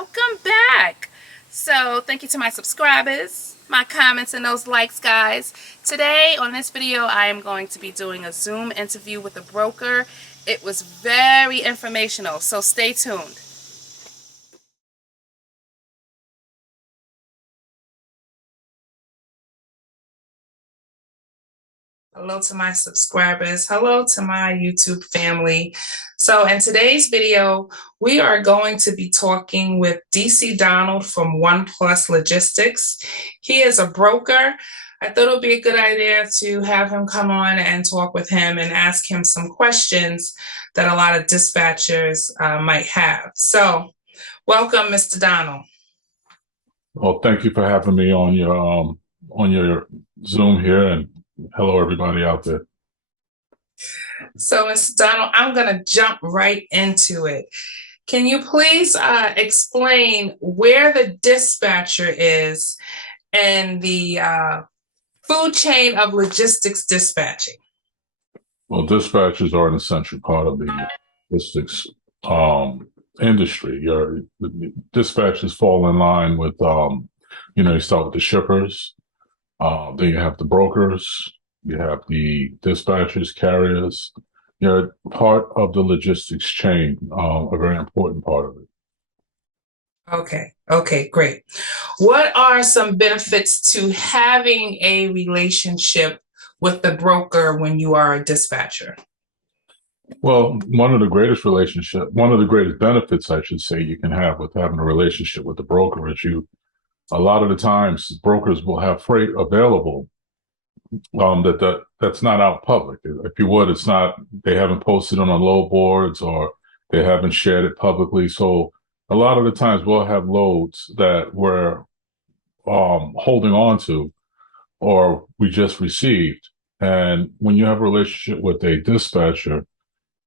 welcome back. So thank you to my subscribers, my comments, and those likes, guys. Today on this video, I am going to be doing a Zoom interview with a broker. It was very informational, so stay tuned. Hello to my subscribers. Hello to my YouTube family. So in today's video, we are going to be talking with DC Donald from OnePlus Logistics. He is a broker. I thought it would be a good idea to have him come on and talk with him and ask him some questions that a lot of dispatchers might have. So welcome, Mr. Donald. Well, thank you for having me on your Zoom here, and hello everybody out there. So, Mr. Donald, I'm going to jump right into it. Can you please explain where the dispatcher is in the food chain of logistics dispatching? Well, dispatchers are an essential part of the logistics industry. Your dispatchers fall in line with, you start with the shippers, then you have the brokers, you have the dispatchers, carriers. You're part of the logistics chain, a very important part of it. Okay, great. What are some benefits to having a relationship with the broker when you are a dispatcher? Well, one of the greatest benefits, I should say, you can have with having a relationship with the broker is a lot of the times brokers will have freight available that's not out public. If you would, they haven't posted on the load boards or they haven't shared it publicly. So a lot of the times we'll have loads that we're holding on to or we just received. And when you have a relationship with a dispatcher,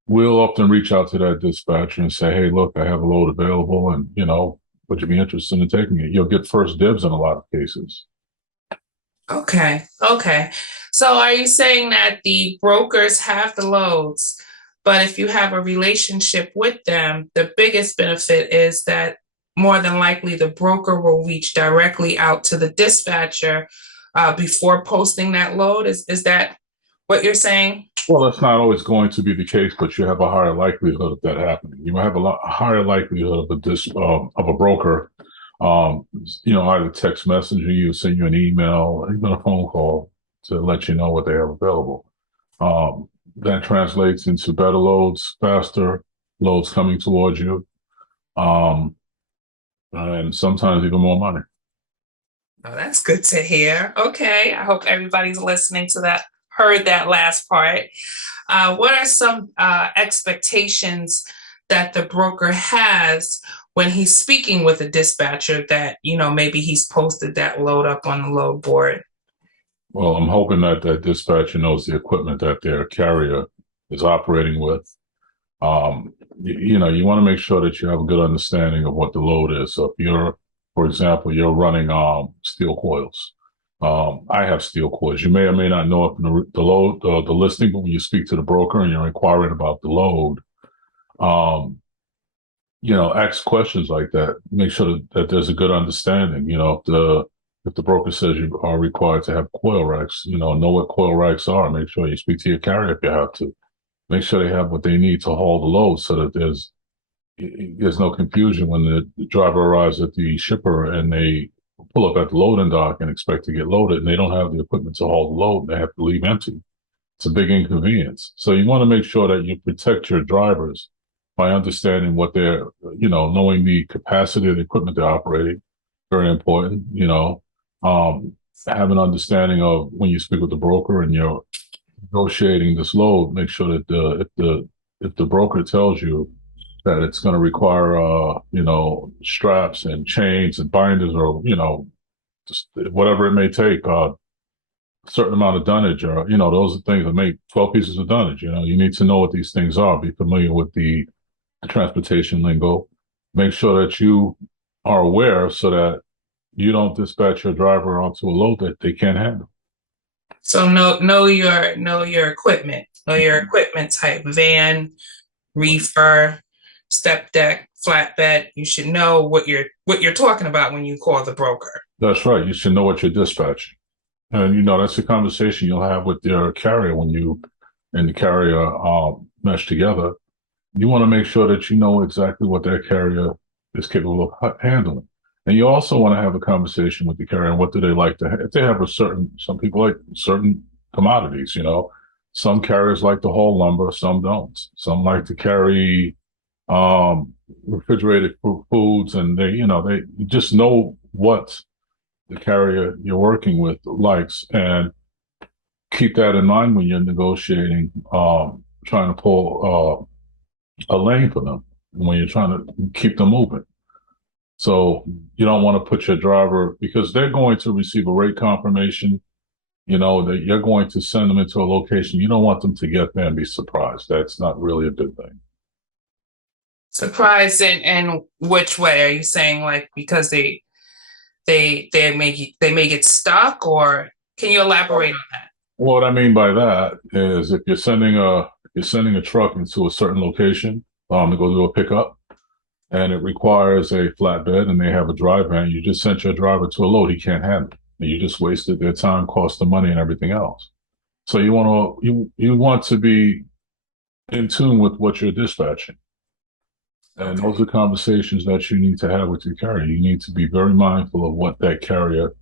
we'll often reach out to that dispatcher and say, hey, look, I have a load available and, would you be interested in taking it? You'll get first dibs in a lot of cases. Okay. So are you saying that the brokers have the loads, but if you have a relationship with them, the biggest benefit is that more than likely the broker will reach directly out to the dispatcher before posting that load? Is that what you're saying? Well, that's not always going to be the case, but you have a higher likelihood of that happening. You have a higher likelihood of a broker, either text messaging you, send you an email, even a phone call to let you know what they have available. That translates into better loads, faster loads coming towards you, and sometimes even more money. Oh, that's good to hear. Okay, I hope everybody's listening to that, heard that last part. What are some expectations that the broker has when he's speaking with a dispatcher that, maybe he's posted that load up on the load board? Well, I'm hoping that dispatcher knows the equipment that their carrier is operating with. You want to make sure that you have a good understanding of what the load is. So if for example, you're running steel coils. I have steel coils. You may or may not know if the listing, but when you speak to the broker and you're inquiring about the load, ask questions like that. Make sure that there's a good understanding. If the broker says you are required to have coil racks, know what coil racks are. Make sure you speak to your carrier if you have to. Make sure they have what they need to haul the load so that there's no confusion when the driver arrives at the shipper and they pull up at the loading dock and expect to get loaded and they don't have the equipment to haul the load. They have to leave empty. It's a big inconvenience. So you want to make sure that you protect your drivers by understanding what they're, knowing the capacity of the equipment they're operating. Very important, have an understanding of when you speak with the broker and you're negotiating this load, make sure that if the broker tells you that it's going to require, straps and chains and binders or, just whatever it may take, a certain amount of dunnage or, those are things that make 12 pieces of dunnage. You need to know what these things are, be familiar with the transportation lingo, make sure that you are aware so that you don't dispatch your driver onto a load that they can't handle. So know your equipment, know your equipment type, van, reefer. step deck, flatbed, you should know what you're talking about when you call the broker. That's right. You should know what you're dispatching. And, that's a conversation you'll have with your carrier when you and the carrier mesh together. You want to make sure that you know exactly what that carrier is capable of handling. And you also want to have a conversation with the carrier and what do they like to have. If they have some people like certain commodities, some carriers like to haul lumber, some don't. Some like to carry refrigerated foods, and they just know what the carrier you're working with likes, and keep that in mind when you're negotiating, trying to pull a lane for them when you're trying to keep them moving. So you don't want to put your driver, because they're going to receive a rate confirmation, that you're going to send them into a location. You don't want them to get there and be surprised. That's not really a good thing. Surprised in which way? Are you saying like because they may get stuck, or can you elaborate on that? What I mean by that is if you're sending a truck into a certain location to go do a pickup, and it requires a flatbed and they have a dry van, you just sent your driver to a load he can't handle. And you just wasted their time, cost of money, and everything else. So you want to be in tune with what you're dispatching. And those are conversations that you need to have with your carrier. You need to be very mindful of what that carrier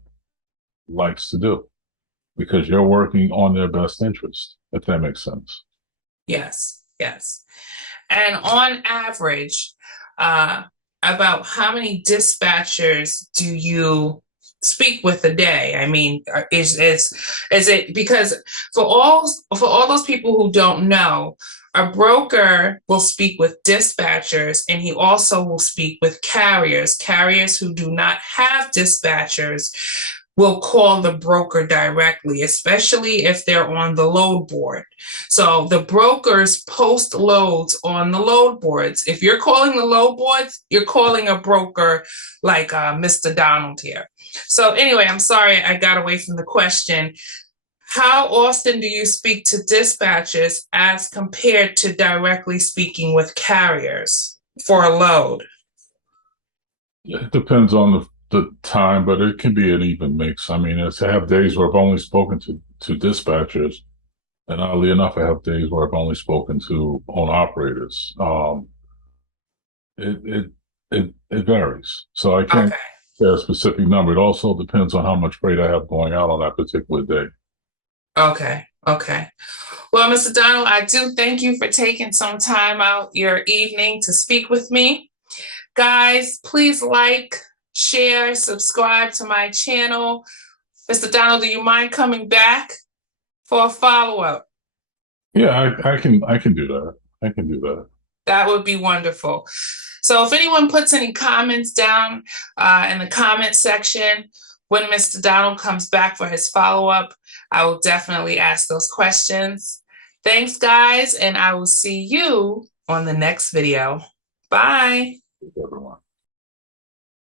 likes to do, because you're working on their best interest, if that makes sense. Yes, yes. And on average, about how many dispatchers do you speak with a day? I mean, is it, because for all those people who don't know, a broker will speak with dispatchers, and he also will speak with carriers. Carriers who do not have dispatchers will call the broker directly, especially if they're on the load board. So the brokers post loads on the load boards. If you're calling the load boards, you're calling a broker like Mr. Donald here. So anyway, I'm sorry I got away from the question. How often do you speak to dispatchers as compared to directly speaking with carriers for a load? It depends on the time, but it can be an even mix. I mean, I have days where I've only spoken to dispatchers, and oddly enough, I have days where I've only spoken to owner operators. It varies, so I can't say a specific number. It also depends on how much freight I have going out on that particular day. Okay. Well, Mr. Donald, I do thank you for taking some time out your evening to speak with me. Guys, please like, share, subscribe to my channel. Mr. Donald, do you mind coming back for a follow-up? Yeah, I can do that. I can do that. That would be wonderful. So if anyone puts any comments down in the comment section, when Mr. Donald comes back for his follow-up, I will definitely ask those questions. Thanks, guys, and I will see you on the next video. Bye. Everyone.